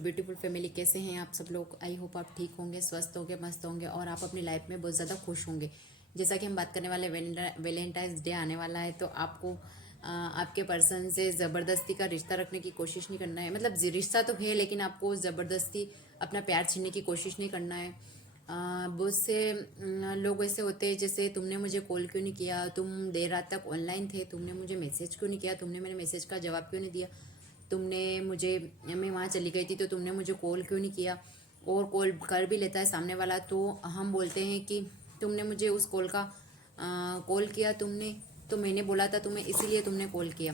Beautiful family, कैसे हैं आप सब लोग। आई होप आप ठीक होंगे, स्वस्थ होंगे, मस्त होंगे और आप अपनी लाइफ में बहुत ज़्यादा खुश होंगे। जैसा कि हम बात करने वाले, वैलेंटाइंस डे आने वाला है, तो आपको आपके पर्सन से ज़बरदस्ती का रिश्ता रखने की कोशिश नहीं करना है। मतलब रिश्ता तो है, लेकिन आपको ज़बरदस्ती अपना प्यार छीनने की कोशिश नहीं करना है। बहुत से लोग ऐसे होते हैं, जैसे तुमने मुझे कॉल क्यों नहीं किया, तुम देर रात तक ऑनलाइन थे, तुमने मुझे मैसेज क्यों नहीं किया, तुमने मेरे मैसेज का जवाब क्यों नहीं दिया, तुमने मुझे, मैं वहाँ चली गई थी तो तुमने मुझे कॉल क्यों नहीं किया। और कॉल कर भी लेता है सामने वाला, तो हम बोलते हैं कि तुमने मुझे उस कॉल का कॉल किया, तुमने तो मैंने बोला था तुम्हें, इसीलिए तुमने कॉल किया,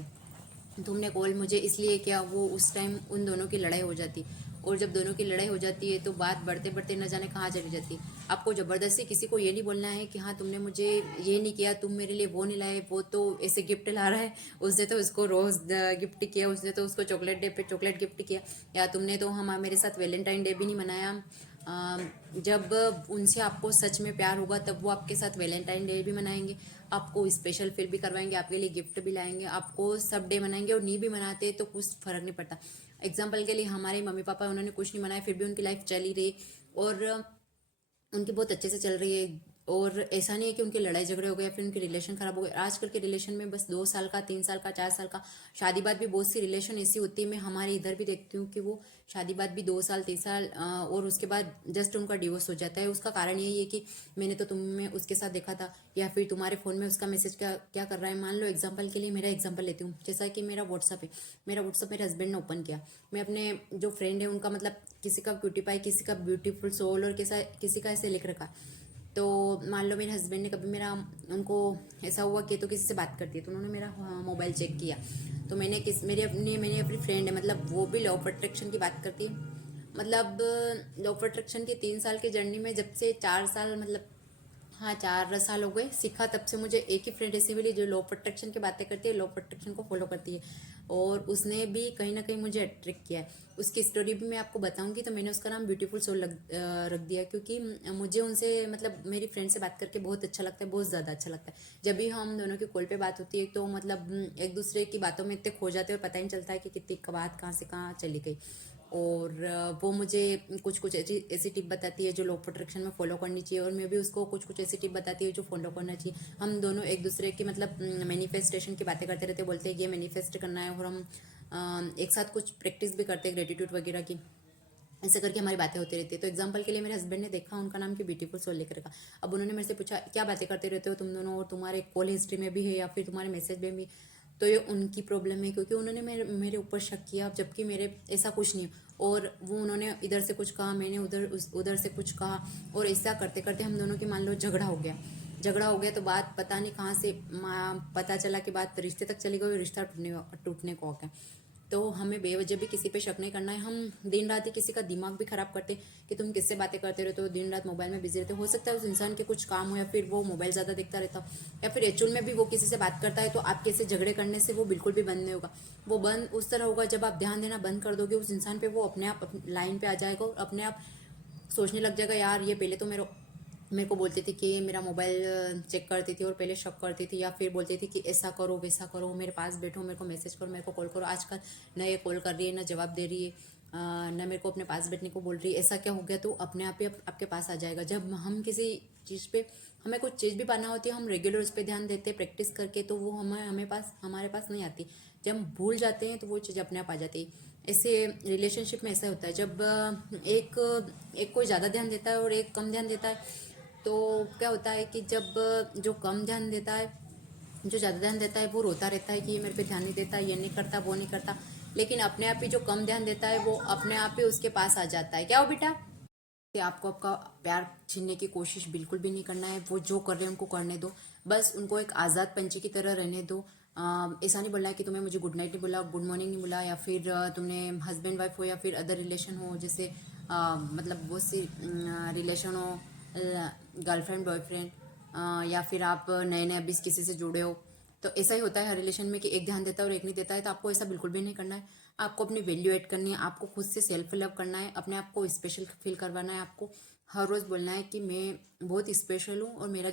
तुमने कॉल मुझे इसलिए किया। वो उस टाइम उन दोनों की लड़ाई हो जाती। और जब दोनों की लड़ाई हो जाती है तो बात बढ़ते बढ़ते न जाने कहाँ चली जाती। आपको ज़बरदस्ती किसी को ये नहीं बोलना है कि हाँ तुमने मुझे ये नहीं किया, तुम मेरे लिए वो नहीं लाए, वो तो ऐसे गिफ्ट ला रहा है, उसने तो उसको रोज़ गिफ्ट किया, उसने तो उसको चॉकलेट डे पे चॉकलेट गिफ्ट किया, या तुमने तो हम मेरे साथ वैलेंटाइन डे भी नहीं मनाया। जब उनसे आपको सच में प्यार होगा तब वो आपके साथ वैलेंटाइन डे भी मनाएंगे, आपको स्पेशल फील भी करवाएंगे, आपके लिए गिफ्ट भी लाएंगे, आपको सब डे मनाएंगे। और नहीं भी मनाते तो कुछ फर्क नहीं पड़ता। एग्जाम्पल के लिए हमारे मम्मी पापा, उन्होंने कुछ नहीं मनाया, फिर भी उनकी लाइफ चली रही और उनकी बहुत अच्छे से चल रही है। और ऐसा नहीं है कि उनके लड़ाई झगड़े हो गए या फिर उनके रिलेशन खराब हो गए। आजकल के रिलेशन में बस 2 साल का, 3 साल का, 4 साल का, शादी बाद भी बहुत सी रिलेशन ऐसी होती है। मैं हमारे इधर भी देखती हूँ कि वो शादी बाद भी 2 साल, 3 साल और उसके बाद जस्ट उनका डिवोर्स हो जाता है। उसका कारण यही है कि मैंने तो तुम्हें उसके साथ देखा था, या फिर तुम्हारे फ़ोन में उसका मैसेज क्या क्या कर रहा है। मान लो एग्जाम्पल के लिए मेरा एग्जाम्पल लेती हूँ, जैसा कि मेरा व्हाट्सअप है, मेरा व्हाट्सअप मेरे हस्बैंड ने ओपन किया, मैं अपने जो फ्रेंड है उनका, मतलब किसी का क्यूटी पाई, किसी का ब्यूटीफुल सोल और किसी का ऐसे लिख रखा। तो मान लो मेरे हस्बैंड ने कभी मेरा, उनको ऐसा हुआ कि तो किसी से बात करती है, तो उन्होंने मेरा मोबाइल चेक किया, तो मैंने अपनी फ्रेंड है, मतलब वो भी लॉ ऑफ अट्रैक्शन की बात करती है। मतलब लॉ ऑफ अट्रैक्शन के 3 साल की जर्नी में जब से 4 साल, मतलब हाँ 4 साल हो गए सीखा, तब से मुझे एक ही फ्रेंड ऐसी मिली जो लॉ ऑफ अट्रैक्शन की बातें करती है, लॉ ऑफ अट्रैक्शन को फॉलो करती है, और उसने भी कहीं ना कहीं मुझे अट्रैक्ट किया है। उसकी स्टोरी भी मैं आपको बताऊंगी। तो मैंने उसका नाम ब्यूटीफुल सोल रख दिया, क्योंकि मुझे उनसे, मतलब मेरी फ्रेंड से बात करके बहुत अच्छा लगता है, बहुत ज़्यादा अच्छा लगता है। जब भी हम दोनों की कॉल पे बात होती है तो मतलब एक दूसरे की बातों में इतने खो जाते हैं, पता ही नहीं चलता है कि कितनी बात कहाँ से कहाँ चली गई। और वो मुझे कुछ कुछ ऐसी ऐसी टिप बताती है जो लॉ ऑफ अट्रैक्शन में फॉलो करनी चाहिए, और मैं भी उसको कुछ कुछ ऐसी टिप बताती है जो फॉलो करना चाहिए। हम दोनों एक दूसरे की, मतलब मैनिफेस्टेशन की बातें करते रहते, बोलते हैं कि ये मैनिफेस्ट करना है, और हम एक साथ कुछ प्रैक्टिस भी करते हैं ग्रेटिट्यूड वगैरह की। ऐसे करके हमारी बातें होती रहती है। तो एग्जाम्पल के लिए मेरे हस्बैंड ने देखा, उनका नाम की ब्यूटीफुल सोल लेकर रखा। अब उन्होंने मेरे से पूछा क्या बातें करते रहते हो तुम दोनों, और तुम्हारे कॉल हिस्ट्री में भी है या फिर तुम्हारे मैसेज में भी। तो ये उनकी प्रॉब्लम है, क्योंकि उन्होंने मेरे ऊपर शक किया, जबकि मेरे ऐसा कुछ नहीं। और वो उन्होंने इधर से कुछ कहा, मैंने उधर से कुछ कहा, और ऐसा करते करते हम दोनों की मान लो झगड़ा हो गया। तो बात पता नहीं कहाँ से पता चला कि बात रिश्ते तक चली गई, रिश्ता टूटने को हो गया। तो हमें बेवजह भी किसी पे शक नहीं करना है। हम दिन रात ही किसी का दिमाग भी खराब करते कि तुम किससे बातें करते रहते हो, दिन रात मोबाइल में बिजी रहते हो सकता है उस इंसान के कुछ काम हो, या फिर वो मोबाइल ज़्यादा देखता रहता हो, या फिर एक्चुअल में भी वो किसी से बात करता है। तो आपके से झगड़े करने से वो बिल्कुल भी बंद नहीं होगा। वो बंद उस तरह होगा जब आप ध्यान देना बंद कर दोगे उस इंसान पे, वो अपने आप लाइन पे आ जाएगा और अपने आप सोचने लग जाएगा, यार ये पहले तो मेरे को बोलती थी कि मेरा मोबाइल चेक करती थी और पहले शक करती थी, या फिर बोलती थी कि ऐसा करो वैसा करो, मेरे पास बैठो, मेरे को मैसेज करो, मेरे को कॉल करो। आजकल न ये कॉल कर रही है, न जवाब दे रही है, न मेरे को अपने पास बैठने को बोल रही है। ऐसा क्या हो गया? तो अपने आप ही आपके पास आ जाएगा। जब हम किसी चीज़ पे, हमें कुछ चीज़ भी पाना होती है, हम रेगुलर उस पर ध्यान देते हैं प्रैक्टिस करके, तो वो हमारे पास नहीं आती। जब हम भूल जाते हैं तो वो चीज़ अपने आप आ जाती है। ऐसे रिलेशनशिप में ऐसा होता है, जब एक एक कोई ज़्यादा ध्यान देता है और एक कम ध्यान देता है, तो क्या होता है कि जब जो कम ध्यान देता है, जो ज़्यादा ध्यान देता है, वो रोता रहता है कि ये मेरे पे ध्यान नहीं देता, ये नहीं करता, वो नहीं करता। लेकिन अपने आप ही जो कम ध्यान देता है वो अपने आप ही उसके पास आ जाता है। क्या हो बेटा? कि आपको आपका प्यार छीनने की कोशिश बिल्कुल भी नहीं करना है। वो जो कर रहे हैं उनको करने दो, बस उनको एक आज़ाद पंछी की तरह रहने दो। ऐसा नहीं बोलना है कि तुम्हें मुझे गुड नाइट नहीं बोला, गुड मॉर्निंग नहीं बोला, या फिर तुमने हस्बैंड वाइफ हो या फिर अदर रिलेशन हो, जैसे मतलब बहुत सी रिलेशन हो, गर्लफ्रेंड बॉयफ्रेंड, या फिर आप नए नए अभी किसी से जुड़े हो। तो ऐसा ही होता है हर रिलेशन में कि एक ध्यान देता है और एक नहीं देता है। तो आपको ऐसा बिल्कुल भी नहीं करना है। आपको अपनी वैल्यू ऐड करनी है, आपको खुद से सेल्फ लव करना है, अपने आप को स्पेशल फील करवाना है। आपको हर रोज़ बोलना है कि मैं बहुत स्पेशल हूँ और मेरे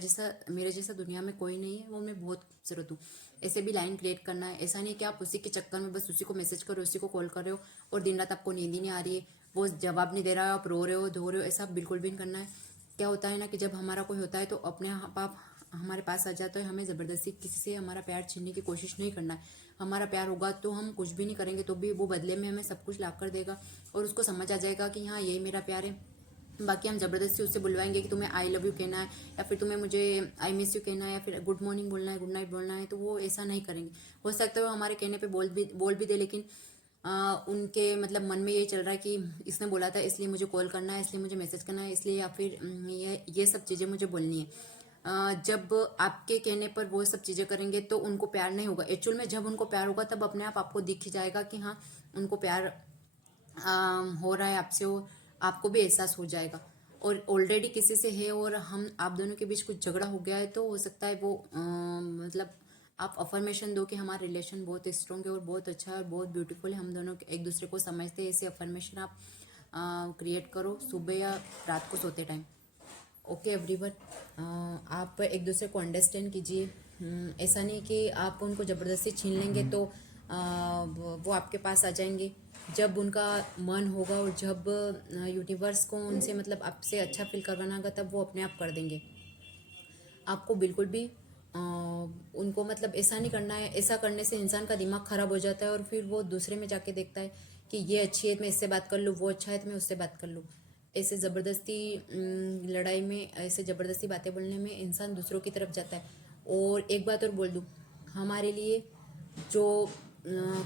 जैसा दुनिया में कोई नहीं है, वो मैं बहुत खूबसूरत हूँ। ऐसे भी लाइन क्रिएट करना है। ऐसा नहीं कि आप उसी के चक्कर में बस उसी को मैसेज करो, उसी को कॉल कर रहे हो और दिन रात आपको नींद ही नहीं आ रही है, वो जवाब नहीं दे रहा है, आप रो रहे हो, धो रहे हो, ऐसा बिल्कुल भी नहीं करना है। क्या होता है ना कि जब हमारा कोई होता है तो अपने आप हमारे पास आ जाता है, हमें ज़बरदस्ती किसी से हमारा प्यार छीनने की कोशिश नहीं करना है। हमारा प्यार होगा तो हम कुछ भी नहीं करेंगे तो भी वो बदले में हमें सब कुछ ला कर देगा, और उसको समझ आ जाएगा कि हाँ यही मेरा प्यार है। बाकी हम ज़बरदस्ती उससे बुलवाएंगे कि तुम्हें आई लव यू कहना है, या फिर तुम्हें मुझे आई मिस यू कहना है, या फिर गुड मॉर्निंग बोलना है, गुड नाइट बोलना है, तो वो ऐसा नहीं करेंगे। हो सकता है वो हमारे कहने पे बोल भी दे, लेकिन उनके मतलब मन में यही चल रहा है कि इसने बोला था इसलिए मुझे कॉल करना है, इसलिए मुझे मैसेज करना है, इसलिए, या फिर ये सब चीज़ें मुझे बोलनी है। जब आपके कहने पर वो सब चीज़ें करेंगे तो उनको प्यार नहीं होगा। एक्चुअल में जब उनको प्यार होगा तब अपने आप आपको दिख जाएगा कि हाँ उनको प्यार हो रहा है आपसे, और आपको भी एहसास हो जाएगा। और ऑलरेडी किसी से है और हम आप दोनों के बीच कुछ झगड़ा हो गया है तो हो सकता है वो मतलब आप अफर्मेशन दो कि हमारा रिलेशन बहुत स्ट्रॉन्ग है और बहुत अच्छा है और बहुत ब्यूटीफुल है, हम दोनों एक दूसरे को समझते हैं। ऐसे अफर्मेशन आप क्रिएट करो सुबह या रात को सोते टाइम। ओके एवरीवन, आप एक दूसरे को अंडरस्टैंड कीजिए। ऐसा नहीं कि आप उनको ज़बरदस्ती छीन लेंगे तो वो आपके पास आ जाएंगे। जब उनका मन होगा और जब यूनिवर्स को उनसे मतलब आपसे अच्छा फील करवाना होगा तब वो अपने आप कर देंगे। आपको बिल्कुल भी उनको मतलब ऐसा नहीं करना है। ऐसा करने से इंसान का दिमाग ख़राब हो जाता है और फिर वो दूसरे में जाके देखता है कि ये अच्छी है तो मैं इससे बात कर लूँ, वो अच्छा है तो मैं उससे बात कर लूँ। ऐसे ज़बरदस्ती लड़ाई में, ऐसे ज़बरदस्ती बातें बोलने में इंसान दूसरों की तरफ जाता है। और एक बात और बोल दूँ, हमारे लिए जो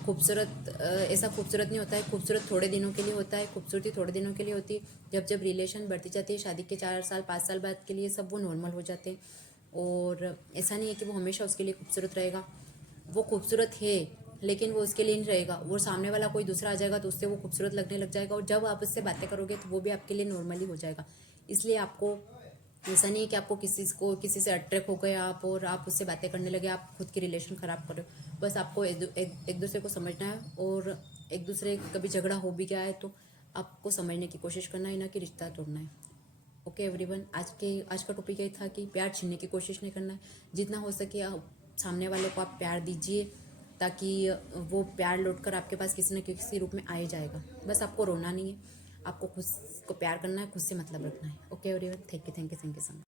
खूबसूरत ऐसा खूबसूरत नहीं होता है। खूबसूरत थोड़े दिनों के लिए होता है, खूबसूरती थोड़े दिनों के लिए होती है। जब जब रिलेशन बढ़ती जाती है, शादी के 4 साल 5 साल बाद के लिए सब वो नॉर्मल हो जाते हैं। और ऐसा नहीं है कि वो हमेशा उसके लिए खूबसूरत रहेगा। वो खूबसूरत है लेकिन वो उसके लिए नहीं रहेगा। वो सामने वाला कोई दूसरा आ जाएगा तो उससे वो खूबसूरत लगने लग जाएगा, और जब आप उससे बातें करोगे तो वो भी आपके लिए नॉर्मली हो जाएगा। इसलिए आपको ऐसा नहीं है कि आपको किसी से अट्रैक्ट हो गए आप और आप उससे बातें करने लगे, आप खुद की रिलेशन ख़राब करो। बस आपको एक दूसरे को समझना है, और एक दूसरे कभी झगड़ा हो भी गया है तो आपको समझने की कोशिश करना है, ना कि रिश्ता तोड़ना है। ओके एवरीवन, आज का टॉपिक ये था कि प्यार छीनने की कोशिश नहीं करना है। जितना हो सके आप सामने वाले को आप प्यार दीजिए, ताकि वो प्यार लौटकर आपके पास किसी न किसी रूप में आ ही जाएगा। बस आपको रोना नहीं है, आपको खुद को प्यार करना है, खुद से मतलब रखना है। Okay everyone, thank you so much.